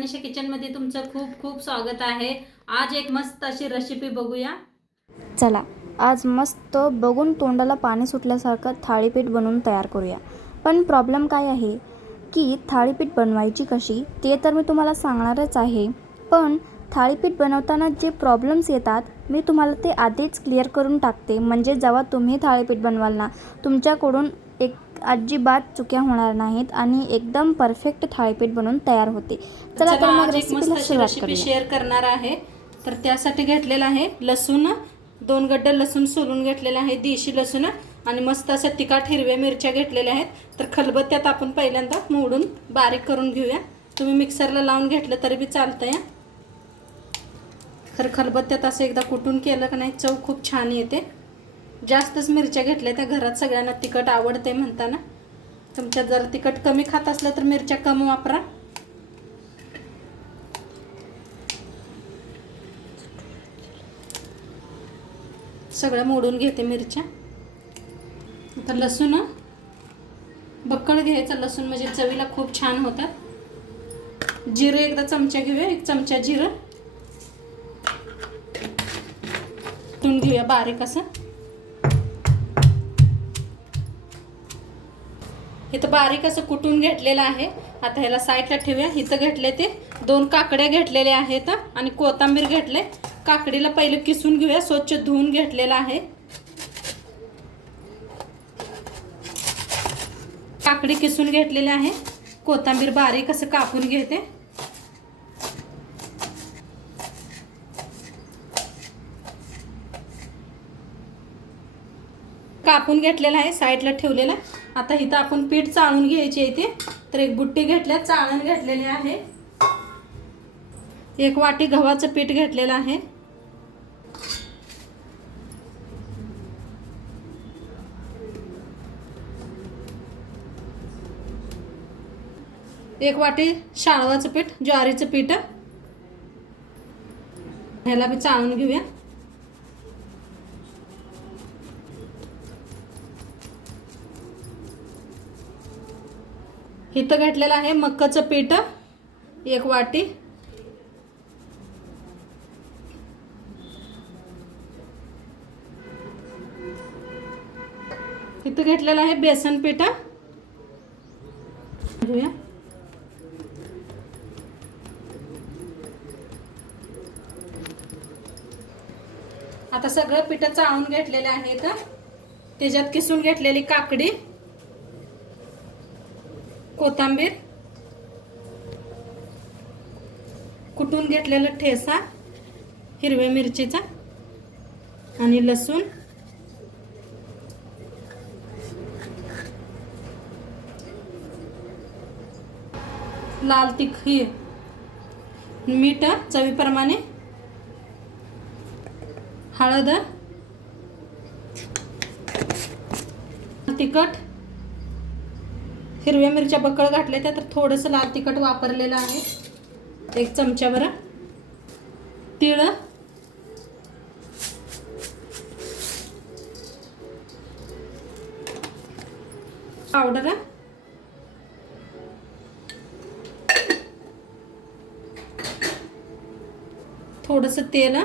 मनीषा किचनमध्ये तुमचं खूप खूप स्वागत आहे। आज एक मस्त अशी रेसिपी बघूया। चला आज मस्त बघून तोंडाला पाणी सुटल्यासारखं थालीपीठ बनवून तयार करूया। पण प्रॉब्लेम काय आहे की थालीपीठ बनवायची कशी ते तर मी तुम्हाला सांगणारच आहे, पण थालीपीठ बनवताना जे प्रॉब्लेम्स येतात मी तुम्हाला ते आधीच क्लिअर करून टाकते, म्हणजे जेव्हा तुम्ही थालीपीठ बनवाल ना तुमच्याकडून एक अजिबात चुक्या होणार नाहीत आणि एकदम परफेक्ट थालीपीठ बनवून तयार होते। चला तर मग आज एक मस्त रेसिपीला अशी सुरुवात रेसिपी करूया। शेअर करणार आहे। तर त्यासाठी घेतलेला आहे लसूण, 2 गड्डे लसूण सोलून घेतलेला आहे, देशी लसूण आणि मस्त अशा तिखट हिरव्या मिरच्या घेतलेल्या आहेत। तर खलबत्त्यात आपण पहिल्यांदा मोडून बारीक करून घेऊया। तुम्ही मिक्सरला लावून घेतलं तरी बी चालतंय। तर खलबत्त्यात असं एकदा कुटून केलं की नाही चव खूप छान येते। जास्तच मिरच्या घेतल्या त्या घरात सगळ्यांना तिखट आवडते म्हणताना, तुमच्यात जर तिखट कमी खात असलं तर मिरच्या कमी वापरा। सगळं मोडून घेते मिरच्या। आता लसूण बक्कळ घ्यायचा, लसूण म्हणजे चवीला खूप छान होतात। जिरं एकदा चमचा घेऊया, 1 चमचा जिरं कुटून घेऊया बारीक असं। इथं बारीक असं कुटून घेतलेलं आहे। आता ह्याला साईडला ठेवूया। इथं घेतले ते 2 काकड्या घेतलेल्या आहेत आणि कोथिंबीर घेतले। काकडीला पहिले किसून घेऊया, स्वच्छ धुवून घेतलेला आहे। काकडी किसून घेतलेली आहे, कोथिंबीर बारीक असं कापून घेते। कापून घेतलेला आहे, साईडला ठेवलेला। आता इथं आपण पीठ चाळून घ्यायचे इथे। तर एक बुट्टी घेतल्या, चाळण घेतलेली आहे। 1 वाटी गव्हाचं पीठ घेतलेलं आहे। 1 वाटी शाळवाचं पीठ, ज्वारीचं पीठ, ह्याला बी चाळून घेऊया। इथं घेतलेलं आहे मक्काचं पीठ 1 वाटी, इथं घेतलेलं आहे बेसन पीठ घेऊया। आता सगळं पीठ चाळून घेतलेले आहेत। त्याच्यात किसून घेतलेली काकडी, कोथिंबीर, कुटून घेतलेला ठेसा हिरव्या मिरचीचा आणि लसूण, लाल तिखट, मीठ चवीप्रमाणे, हळद, तिखट, हिरव्या मिरच्या बक्कळ घातल्या त्या, तर थोडंसं लाल तिखट वापरलेलं आहे 1 चमचाभर, तीळ, पावडर, थोडंसं तेल।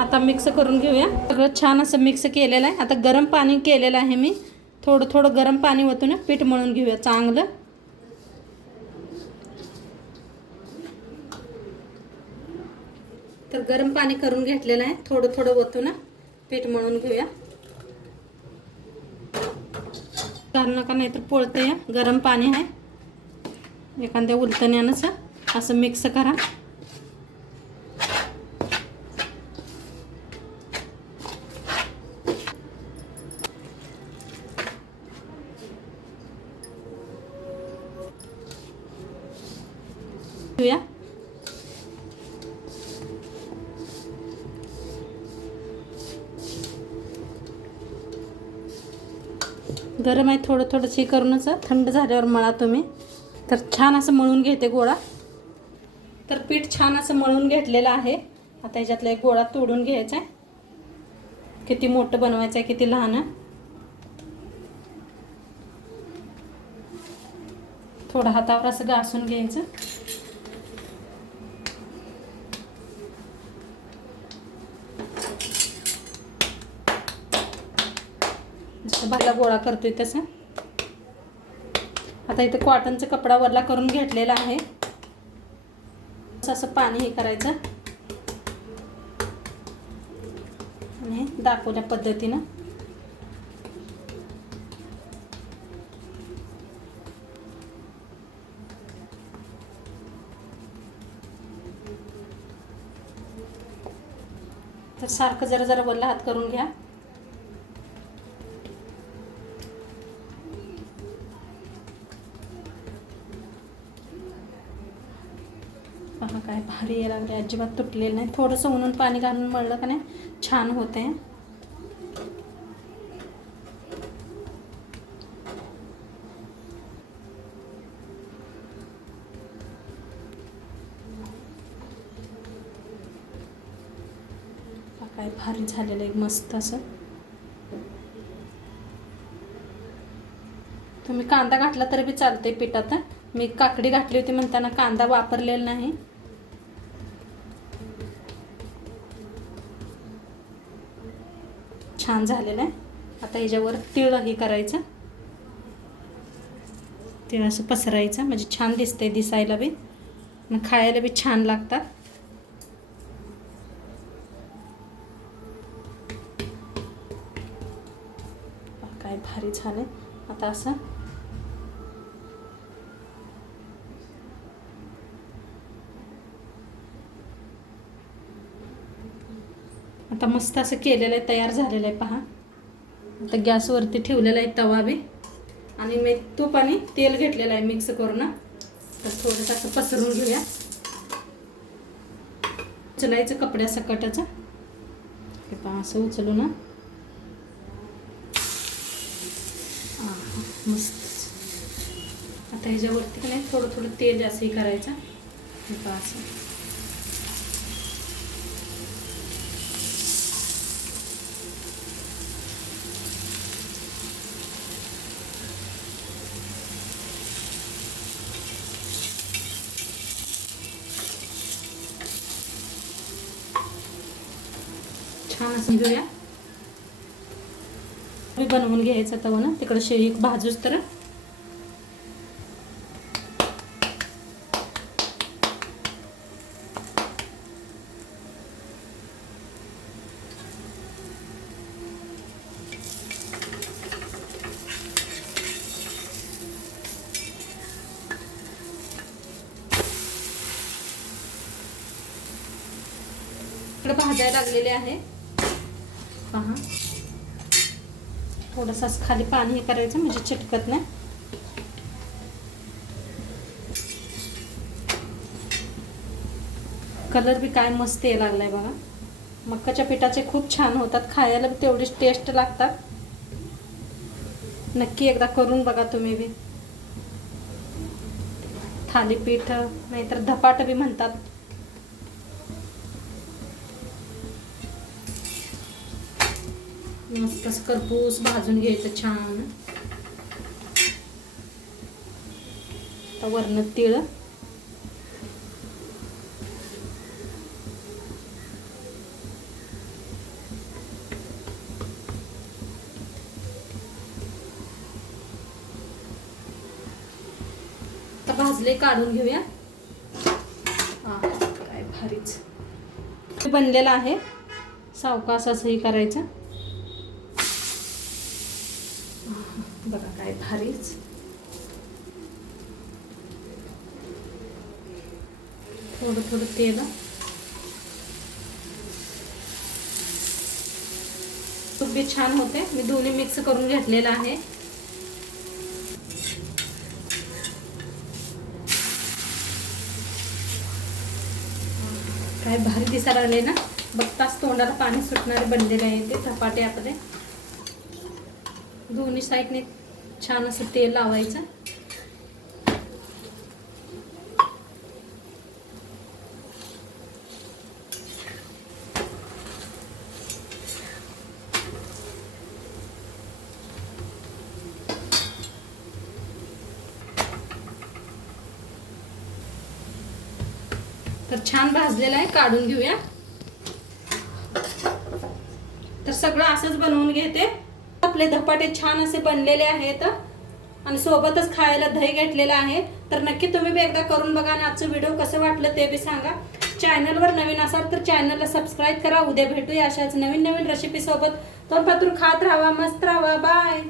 आता मिक्स करून घेऊया। सगळं छान असं मिक्स केलेलं आहे। आता गरम पाणी केलेलं आहे मी, थोडं थोडं गरम पाणी ओतून पीठ मळून घेऊया चांगलं। तर गरम पाणी करून घेतलेलं आहे, थोडं थोडं ओतून पीठ मळून घेऊया। घालू नका नाहीतर पोळतंय, गरम पाणी आहे। एखाद्या उलटण्यानंच असं मिक्स करा। घेऊया। गरम आहे, थोडं थोडं हे करूनच थंड झाल्यावर मळा तुम्ही। तर छान असं मळून घेते गोळा। तर पीठ छान असं मळून घेतलेलं आहे। आता ह्याच्यातला एक गोळा तोडून घ्यायचा आहे। किती मोठं बनवायचं आहे, किती लहान। थोडं हातावर असं घासून घ्यायचं. जसं भाला गोळा करतोय तसं. आता इथे कॉटनचा कपडा वरला करून घेतलेला आहे. असं पाणी हे करायचं आणि दाखवल्या पद्धतीनं तर सारखं जरा जरा वरला हात करून घ्या. पहा काय भारी यायला लागले, अजिबात तुटलेलं नाही. थोडंसं ऊन पाणी घालून मळलं का नाही छान होते. काय भारी झालेलं आहे मस्त असं. तुम्ही कांदा घातला तरी बी चालते पिठात. मी काकडी घातली होती म्हणताना कांदा वापरलेला नाही. छान झालेलं आहे. आता ह्याच्यावर तीळ हे करायचं, तीळ असं पसरायचं म्हणजे छान दिसतंय दिसायला बी आणि खायला बी छान लागतात. काय भारी झालं. आता असं आता मस्त असं केलेलं आहे, तयार झालेलं आहे. पहा आता गॅसवरती ठेवलेला आहे तवा बी आणि मी तूप आणि तेल घेतलेलं आहे मिक्स करून. तर थोडंसं असं पसरून घेऊया. उचलायचं कपड्या सकटाचं. हे पहा असं उचलू ना मस्त. आता ह्याच्यावरती का नाही थोडं थोडं तेल जास्त करायचं. हे पहा असं छान असं घेऊया. बनवून घ्यायचं तवा ना तिकडे शेळी भाजूच तर. इकडे भाजायला लागलेले आहे. पहा थोडंसं खाली पाणी हे करायचं म्हणजे चिटकत नाही. कलर बी काय मस्त यायला लागलाय बघा. मक्काच्या पिठाचे खूप छान होतात, खायला बी तेवढीच टेस्ट लागतात. नक्की एकदा करून बघा तुम्ही बी. थालीपीठ नाहीतर धपाट बी म्हणतात. मस्त करपूस भाजून घ्यायचं छान. आता वरण तीळ, आता भाजले काढून घेऊया. काय भारीच बनलेला आहे. सावकाश असंही करायचं. बघा काय भारीच. थोडं थोडं तेल. तूप बी छान होते. मी दोन्ही मिक्स करून घेतलेलं आहे. काय भारी दिसायला लागले ना. बघताच तोंडाला पाणी सुटणारे बनलेले आहे ते धपाटे आपले. दोन्ही साईडने छान असं तेल लावायचं. तर छान भाजलेला आहे, काढून घेऊया. तर सगळं असंच बनवून घेते. आपले धपाटे छान असे बनलेले आहेत आणि सोबतच खायला दही घेतलेलं आहे. तर नक्की तुम्ही बी एकदा करून बघा आणि आजचं व्हिडिओ कसं वाटलं ते बी सांगा. चॅनलवर नवीन असाल तर चॅनलला सबस्क्राईब करा. उद्या भेटूया अशाच नवीन नवीन रेसिपी सोबत. तोपर्यंत खात राहा, मस्त राहा. बाय.